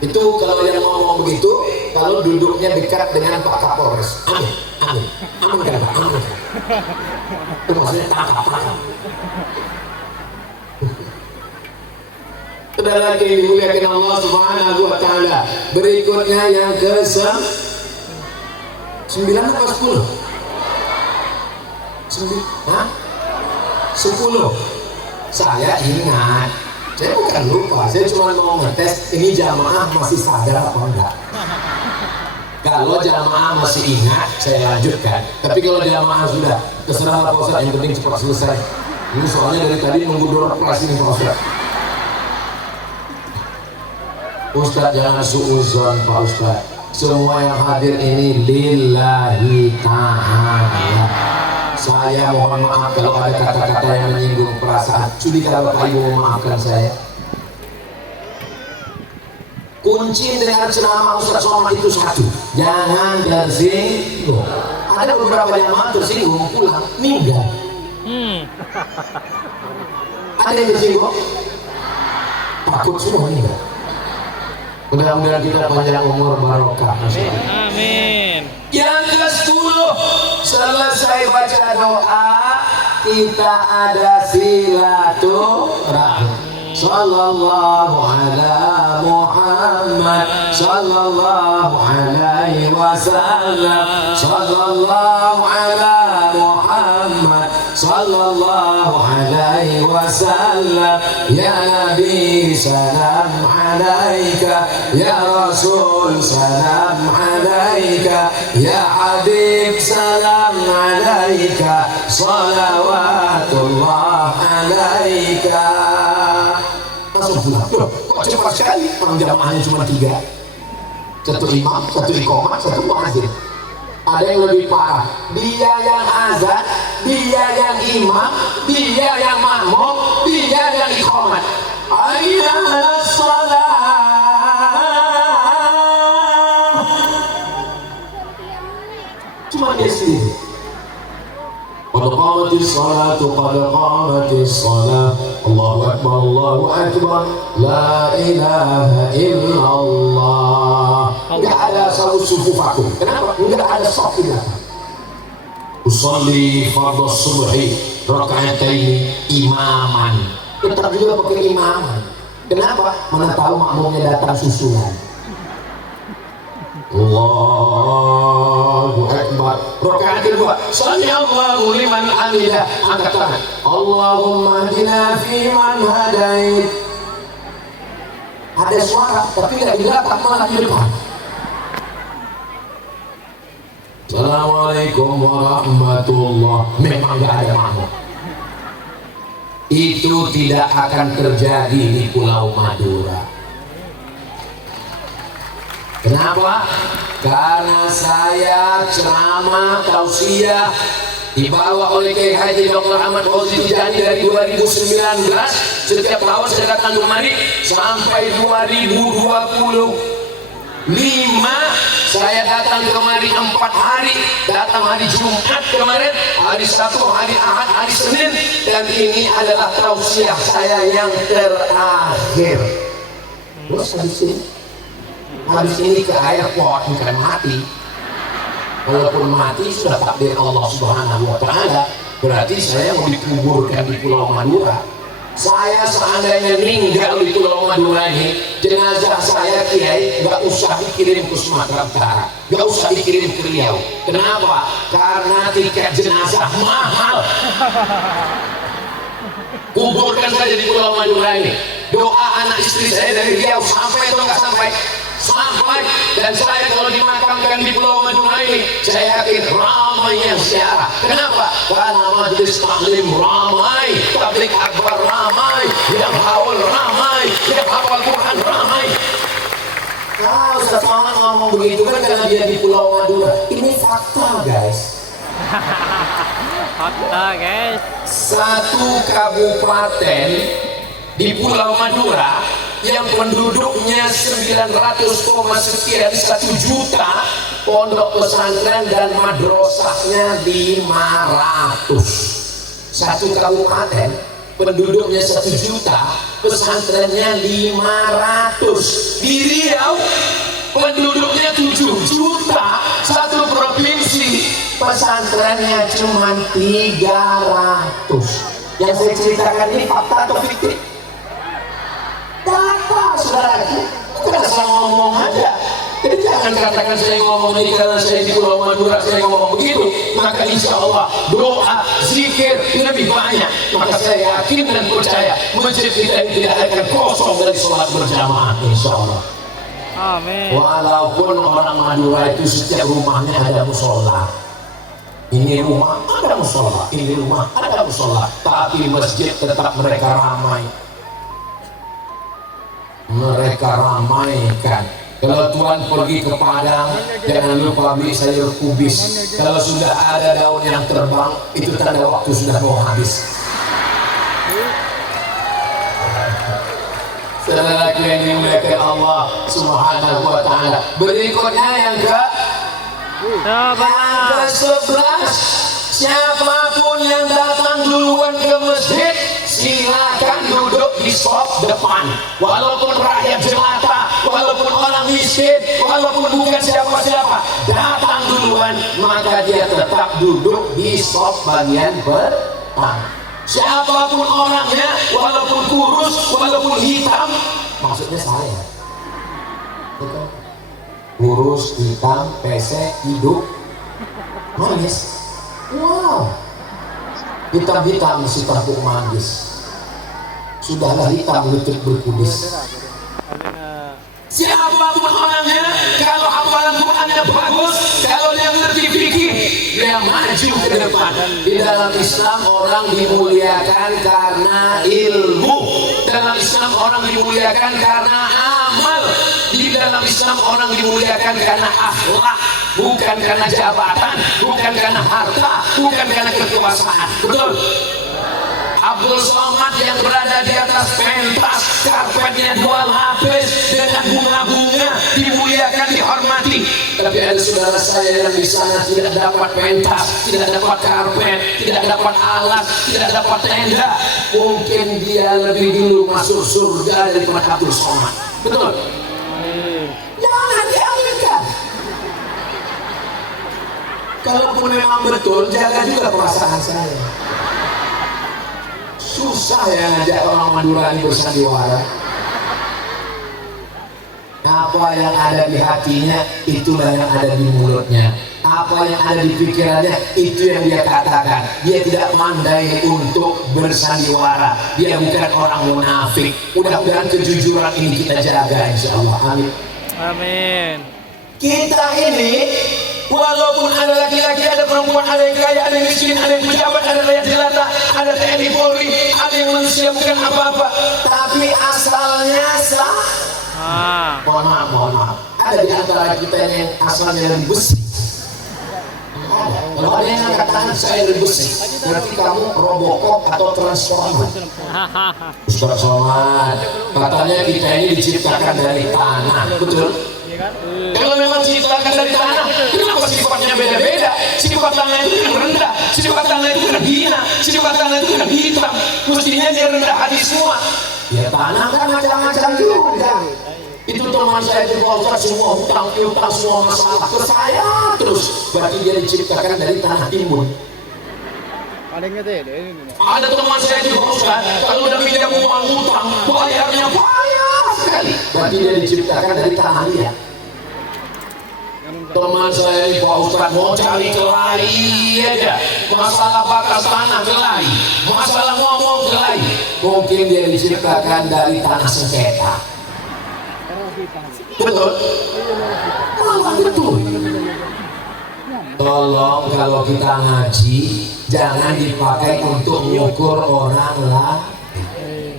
Itu kalau yang ngomong begitu, kalau duduknya dekat dengan Pak Kapolres, amankanlah. Itu maksudnya tangkap. Sudah lagi dimuliakan Allah Subhanahu wa taala. Berikutnya yang ke-9 apa 10? 10. Saya ingat. Saya bukan lupa, saya cuma mau ngetes ini jamaah masih sadar apa enggak. Kalau jamaah masih ingat, saya lanjutkan. Tapi kalau jamaah sudah, terserah Pak Ustaz, yang penting cepat selesai. Ini soalnya dari tadi nunggu dorong kelas ini Pak Ustaz. Ustaz jangan suuzon Pak Ustaz. Semua yang hadir ini lillahi ta'ala. Saya mohon maaf kalau ada kata-kata yang menyinggung perasaan. Sudikah Bapak Ibu memaafkan saya? Kunci dengan ceramah Ustaz Somad itu satu, jangan tersinggung. Ada beberapa jamaah tersinggung pulang meninggal. Ada yang tersinggung takut semua meninggal. Mudah-mudahan kita panjang umur barokah. Amin. Yang ke-10, selesai baca doa kita ada silaturahmi. Sallallahu ala Muhammad, sallallahu alaihi wasallam, sallallahu ala Muhammad, sallallahu alaihi wasallam. Ya Nabi salam alaika, ya Rasul salam alaika, ya Habib salam alaika, salawatullah alaika. Langsung pulang. Kok cepat sekali? Orang jamaahnya cuma 3. Satu imam, satu iqamah, satu muadzin. Ada yang lebih parah, dia yang azan, dia yang imam, dia yang makmum, dia yang iqamah. Hayya 'alas shalah. Cuma dia sendiri. Qad qamatis salatu, qad qamatis salah. Allahu akbar, Allahu akbar. La ilaha illallah. Enggak ada salat sufufakum. Kenapa? Enggak ada saf di belakang. Usolli fardhu subhi raka'ataini imaman. Tetap juga pakai imaman. Kenapa? Mana tahu makmumnya datang susulan. Allahu akbar. Rakaat kedua, sami Allahu liman hamidah. Angkat tangan. Allahumma hdina fi man hadait. Ada suara tapi enggak di belakang, malah di depan. Assalamualaikum warahmatullah. Memang enggak ada makmum. Itu tidak akan terjadi di Pulau Madura. Kenapa? Karena saya ceramah tausiah dibawa oleh Kiai Haji Dr. Ahmad Fauzi Tijani dari 2019. Setiap tahun saya datang kemari sampai 2025 saya datang kemari 4 hari. Datang hari Jumat kemarin, hari Sabtu, hari Ahad, hari Senin, dan ini adalah tausiah saya yang terakhir. Terus habis ini ke airport, bukan mati. Walaupun mati sudah takdir Allah Subhanahu wa Ta'ala, berarti saya mau dikuburkan di Pulau Madura. Saya seandainya meninggal di Pulau Madura ini, jenazah saya Kiai gak usah dikirim ke Sumatera Utara, gak usah dikirim ke Riau. Kenapa? Karena tiket jenazah mahal. Kuburkan saja di Pulau Madura ini. Doa anak istri saya dari Riau sampai atau nggak sampai? Sampai. Dan saya kalau dimakamkan di Pulau Madura ini, saya yakin ramai yang ziarah. Kenapa? Karena majelis taklim ramai, tablik akbar ramai, yang haul ramai, yang hafal Quran ramai. Kalau Ustaz Muhammad ngomong begitu kan karena dia di Pulau Madura. Ini fakta, guys. Fakta, guys. Satu kabupaten di Pulau Madura yang penduduknya 900,sekian 1 juta, pondok pesantren dan madrasahnya 500. Satu kabupaten penduduknya 1 juta, pesantrennya 500. Di Riau penduduknya 7 juta, satu provinsi, pesantrennya cuma 300. Yang saya ceritakan ini fakta atau fiktif? Data, saudaraku. Bukan asal ngomong aja. Jadi jangan katakan saya ngomong ini karena saya di Pulau Madura saya ngomong begitu, maka insya Allah doa, zikir lebih banyak. Maka saya yakin dan percaya masjid kita ini tidak akan kosong dari sholat berjamaah, insya Allah. Amin. Walaupun orang Madura itu setiap rumahnya ada musola. Ini rumah ada musola, ini rumah ada musola, tapi masjid tetap mereka ramai. Mereka ramaikan. Kalau Tuhan pergi ke Padang, jangan lupa beli sayur kubis. Kalau sudah ada daun yang terbang, itu tanda waktu sudah mau habis. Saudaraku yang dimuliakan Allah Subhanahu wa Ta'ala. Berikutnya yang ke-11, siapapun yang datang duluan ke masjid, silakan duduk di saf depan. Walaupun rakyat jelata, walaupun orang miskin, walaupun bukan siapa-siapa, datang duluan, maka dia tetap duduk di saf bagian depan. Siapapun orangnya, walaupun kurus, walaupun hitam, maksudnya saya. Betul? Kurus, hitam, pesek, hidup, manis. Wow, hitam-hitam si tabuk manggis. Sudahlah hitam lutut berkudis. Siapapun orangnya, kalau hafalan Qurannya bagus, kalau dia ngerti fikih, dia maju ke depan. Di dalam Islam orang dimuliakan karena ilmu. Dalam Islam orang dimuliakan karena amal. Di dalam Islam Islam orang dimuliakan karena akhlak, bukan karena jabatan, bukan karena harta, bukan karena kekuasaan. Betul? Abdul Somad yang berada di atas pentas, karpetnya 2 lapis dengan bunga-bunga, dimuliakan, dihormati. Tapi ada saudara saya yang di sana tidak dapat pentas, tidak dapat karpet, tidak dapat alat, tidak dapat tenda. Mungkin dia lebih dulu masuk surga daripada Abdul Somad. Betul? Jangan diambilkan. Kalaupun memang betul, jaga juga perasaan saya. Susah ya ngajak orang Madura ini bersandiwara. Apa yang ada di hatinya, itulah yang ada di mulutnya. Apa yang ada di pikirannya, itu yang dia katakan. Dia tidak pandai untuk bersandiwara. Dia bukan orang munafik. Mudah-mudahan kejujuran ini kita jaga, insya Allah. Amin. Amin. Kita ini, walaupun ada laki-laki, ada perempuan, ada yang kaya, ada yang miskin, ada yang pejabat, ada rakyat jelata, ada TNI Polri, ada yang manusia bukan apa-apa, tapi asalnya sah. Mohon maaf. Ada di antara kita yang asalnya dari besi. Kalau ada yang angkat tangan saya dari besi, berarti kamu Robocop atau Transformer. Ustaz Somad, katanya kita ini diciptakan dari tanah, betul? Kalau memang diciptakan dari tanah, kenapa sifatnya beda-beda? Sifat tanah itu kan rendah, sifat tanah itu kan hina, sifat tanah itu kan hitam. Mestinya dia rendah hati semua. Ya tanah kan macam-macam juga. Itu teman saya di bawah semua hutang piutang, semua masalah ke saya terus. Berarti dia diciptakan dari tanah timbun. Ada teman saya di bawah kalau udah pinjam uang hutang, bayarnya banyak sekali. Berarti dia diciptakan dari tanah liat. Teman saya di Pak Ustaz mau cari kelahi aja, masalah batas tanah kelahi, masalah ngomong kelahi. Mungkin dia diciptakan dari tanah sengketa. Betul? Malah betul. Tolong kalau kita ngaji jangan dipakai untuk mengukur orang lain.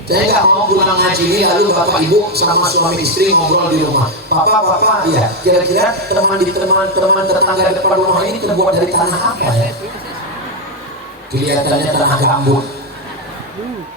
Saya nggak mau pulang ngaji ini lalu bapak ibu sama suami istri ngobrol di rumah. Bapak, ya kira-kira teman tetangga depan rumah ini terbuat dari tanah apa ya? Kelihatannya tanah gambut.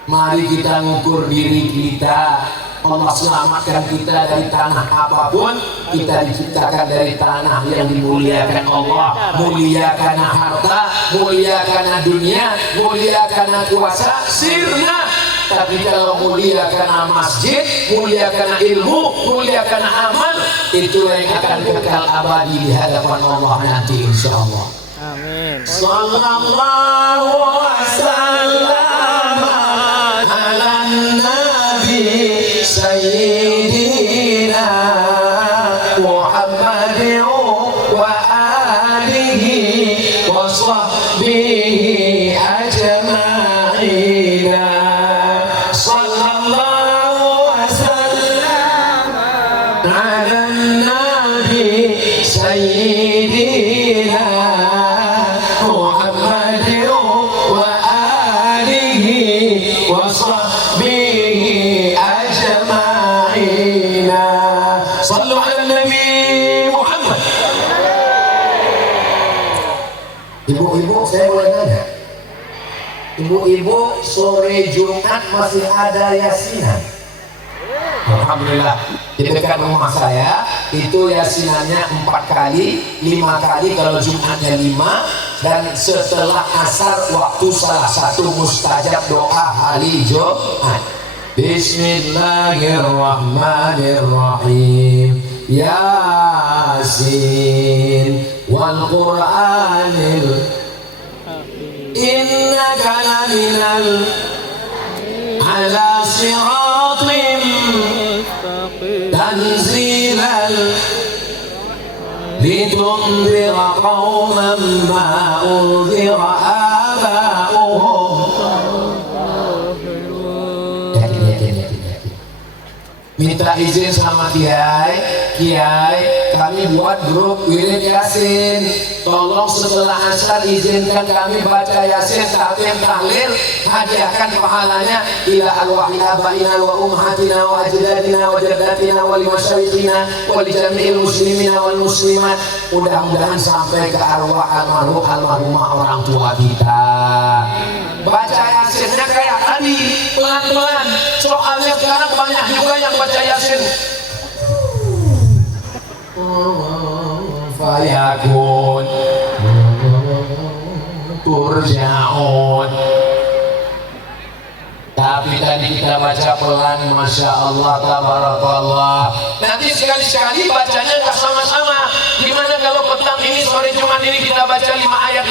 Mari kita ngukur diri kita. Allah selamatkan kita dari tanah apapun. Kita diciptakan dari tanah yang dimuliakan Allah. Mulia karena harta, mulia karena dunia, mulia karena kuasa, sirna. Tapi kalau mulia karena masjid, mulia karena ilmu, mulia karena amal, itulah yang akan kekal abadi di hadapan Allah nanti, insya Allah. Amin. Sallallahu wasallam ala nabi sayyidina Muhammadin wa alihi wa sahbihi ajma'ina. Sallallahu wasallam ala nabi sayyidina Muhammadin wa alihi wa sahbihi ajma'ina. Sallu ala Nabi Muhammad. Ibu-ibu, saya boleh nanya, ibu-ibu sore Jumat masih ada yasinan? Alhamdulillah, di dekat rumah saya itu yasinannya 4 kali, 5 kali kalau Jumatnya 5, dan setelah asar waktu salah satu mustajab doa hari Jumat. Bismillahirrahmanirrahim. Yasin wal Qur'anil innaka laminal ala siratim tanzilal litunzira qauman ma unzira aba'uhum. Yakin. Minta izin sama Kiai, Kiai, kami buat grup wirid Yasin. Tolong setelah asar izinkan kami baca Yasin, tahlil, hadiahkan pahalanya ila arwahil abaina wa ummahatina wa ajdadina wa jaddatina wa limasyayikhina wa li jami'il muslimina wal muslimat. Mudah-mudahan sampai ke arwah almarhumah orang tua kita. Baca Yasinnya kayak tadi, pelan-pelan. Soalnya sekarang banyak juga yang baca Yasin fayakun turja'un, tapi tadi kita baca pelan. Masya Allah, tabarakallah. Nanti sekali-sekali bacanya nggak sama-sama. Gimana kalau petang ini, sore Jumat ini kita baca 5 ayat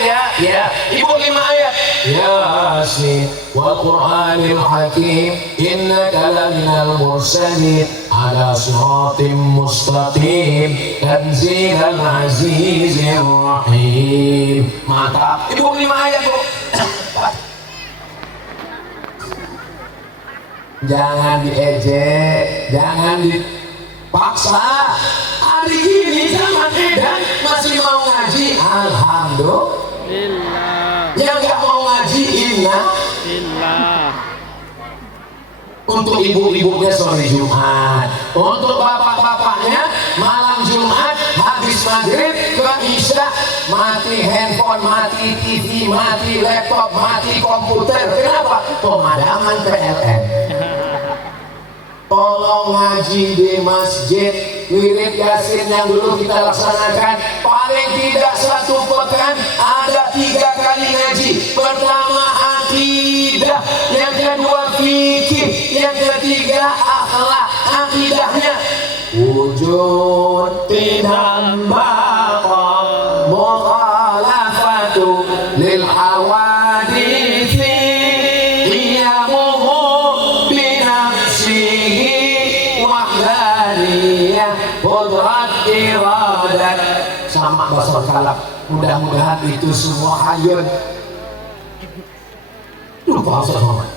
ya? Ya, ibu 5 ayat. Yasin wal Qur'anil Hakim innaka laminal mursalin ala siratim mustaqim tanzilal azizir rahim. Mantap. Ibu 5 ayat, Bu. Jangan diejek, jangan dipaksa. Hari ini zaman edan masih mau ngaji, alhamdulillah. Yang nggak mau ngaji, innalillah. Untuk ibu-ibunya sore Jumat, untuk bapak-bapaknya malam Jumat habis maghrib ke isya, mati handphone, mati TV, mati laptop, mati komputer. Kenapa? Pemadaman PLN. Tolong ngaji di masjid. Wirid Yasin yang dulu kita laksanakan paling tidak 1 pekan ada 3 kali ngaji. Pertama akidah, yang kedua fikih, yang ketiga akhlak. Akidahnya wujud tidak baqa mukhalafatu lil hawaditsi qiyamuhu binafsihi wahdaniyah qudrat iradat. Sama bahasa kalab. Mudah-mudahan itu semua hayun. Lupa Ustaz Muhammad.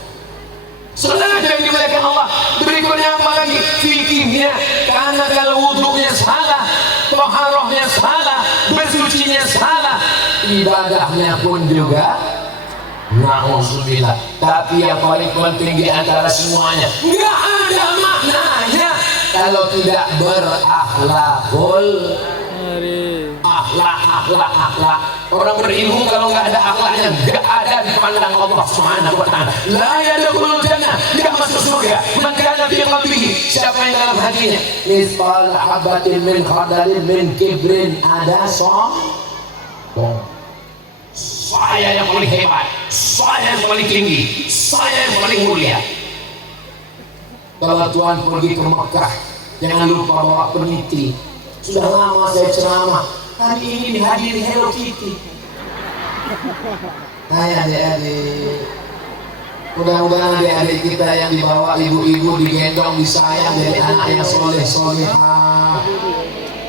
Saudara yang dimuliakan Allah, berikutnya apa lagi? Fikihnya. Karena kalau wudhunya salah, toharohnya salah, bersucinya salah, ibadahnya pun juga na'udzubillah. Tapi yang paling penting di antara semuanya, nggak ada maknanya kalau tidak berakhlakul akhlak. Orang berilmu kalau nggak ada akhlaknya, nggak ada di pandang Allah Subhanahu wa ta'ala. La yadkhulul jannah, tidak masuk surga. Man kana fi qalbihi, siapa yang dalam hatinya misqal habatin min khardalin min kibrin, ada sombong. Saya yang paling hebat, saya yang paling tinggi, saya yang paling mulia. Kalau Tuhan pergi ke Mekah, jangan lupa bawa peniti. Sudah lama saya ceramah, hari ini dihadiri Hello Kitty. Hai adik-adik, mudah-mudahan adik-adik kita yang dibawa ibu-ibu digendong, disayang dari anak yang soleh-solehah.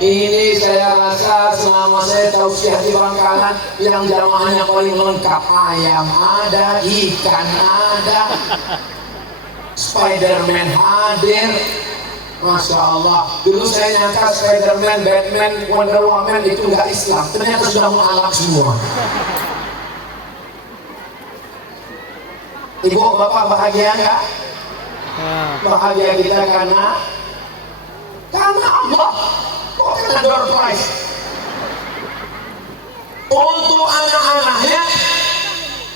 Ini saya rasa selama saya tausiah di Bangkalan, yang jamaahnya paling lengkap. Ayam ada, ikan ada, Spiderman hadir. Masya Allah. Dulu saya nyangka Spiderman, Batman, Wonder Woman itu nggak Islam. Ternyata sudah mualaf semua. Ibu, bapak bahagia nggak? Bahagia kita karena Allah. Kok karena door prize? Untuk anak-anaknya,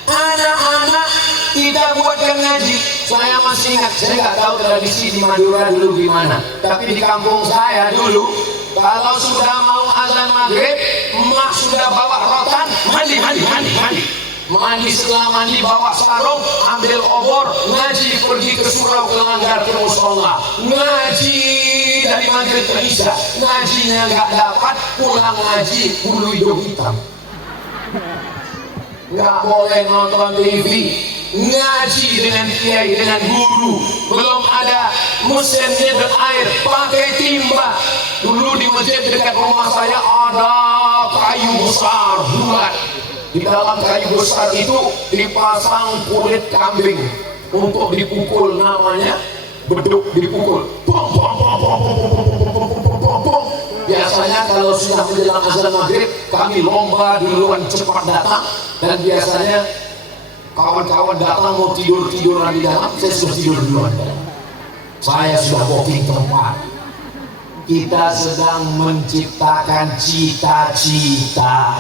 anak-anak kita buatkan ngaji. Saya masih ingat, saya nggak tahu tradisi di Madura dulu gimana, tapi di kampung saya dulu, kalau sudah mau azan maghrib, emak sudah bawa rotan, mandi. Mandi, setelah mandi bawa sarung, ambil obor, ngaji, pergi ke surau, ke langgar, ke musola, ngaji dari maghrib ke isya. Ngajinya nggak dapat, pulang ngaji bulu hidung hitam. Nggak boleh nonton TV, ngaji dengan kiai, dengan guru. Belum ada mesin nyedot air, pakai timba. Dulu di masjid dekat rumah saya ada kayu besar bulat. Di dalam kayu besar itu dipasang kulit kambing untuk dipukul, namanya beduk dipukul. biasanya kalau sudah menjelang azan maghrib kami lomba duluan cepat datang, dan biasanya kawan-kawan datang mau tiduran di dalam, saya sudah tidur duluan. Saya sudah booking tempat. Kita sedang menciptakan cita-cita.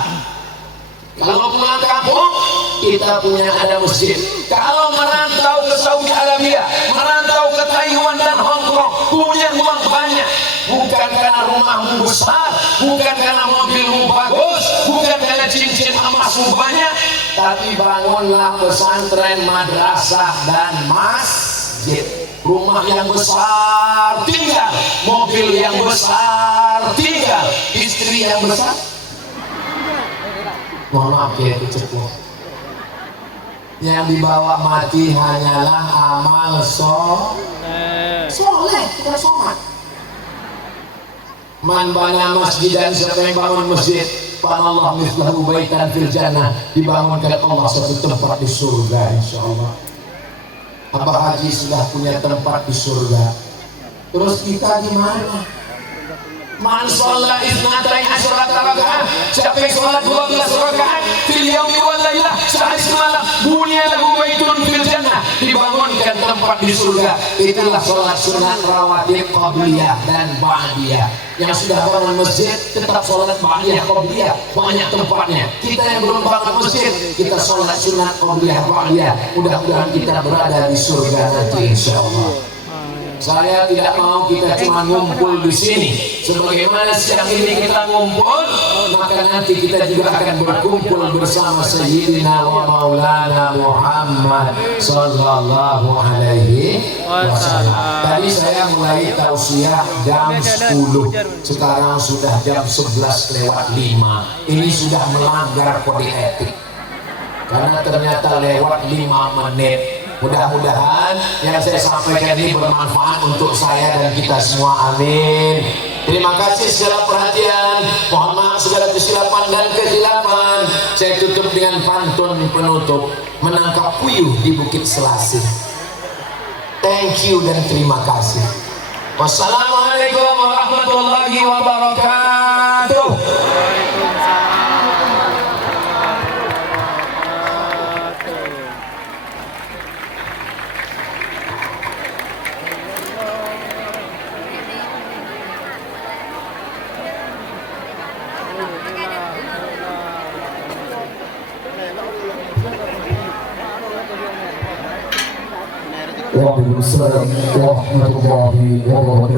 Kalau pulang kampung, kita punya ada masjid. Kalau merantau ke Saudi Arabia, merantau ke Taiwan dan Hong Kong, punya uang banyak. Bukan karena rumahmu besar, bukan karena mobilmu bagus, bukan karena cincin emasmu banyak, tapi bangunlah pesantren, madrasah, dan masjid. Rumah yang besar tinggal, mobil yang besar tinggal, istri yang besar. Mohon maaf ya, itu cepat. Yang dibawa mati hanyalah amal soleh, bukan somat. Man bana masjidan, siapa yang bangun masjid, panallah mithlahu baitan fil jannah, dibangunkan Allah satu tempat di surga, insyaallah. Abah Haji sudah punya tempat di surga. Terus kita gimana? Man sholat isnatai asyrata rakaat, siapa yang sholat 12 rakaat fil yaumi wal lailah, sehari semalam, bunya lahu baitun fil jannah, dibangunkan tempat di surga. Itulah sholat sunat rawatib qabliyah dan ba'diyah. Yang sudah bangun masjid tetap sholat ba'diyah qabliyah, banyak tempatnya. Kita yang belum bangun masjid, kita sholat sunat qabliyah ba'diyah. Mudah-mudahan kita berada di surga nanti insyaallah. Saya tidak mau kita cuma ngumpul di sini. Sebagaimana siang ini kita ngumpul, maka nanti kita juga akan berkumpul bersama Sayyidina wa Maulana Muhammad Sallallahu Alaihi Wasallam. Tadi saya mulai tausiah jam 10, sekarang sudah jam 11:05. Ini sudah melanggar kode etik, karena ternyata lewat 5 menit. Mudah-mudahan yang saya sampaikan ini bermanfaat untuk saya dan kita semua, amin. Terima kasih segala perhatian, mohon maaf segala kesilapan dan kehilapan. Saya tutup dengan pantun penutup, menangkap puyuh di Bukit Selasih. Thank you dan terima kasih. Wassalamualaikum warahmatullahi wabarakatuh. Waalaikumsalam warahmatullahi wabarakatuh.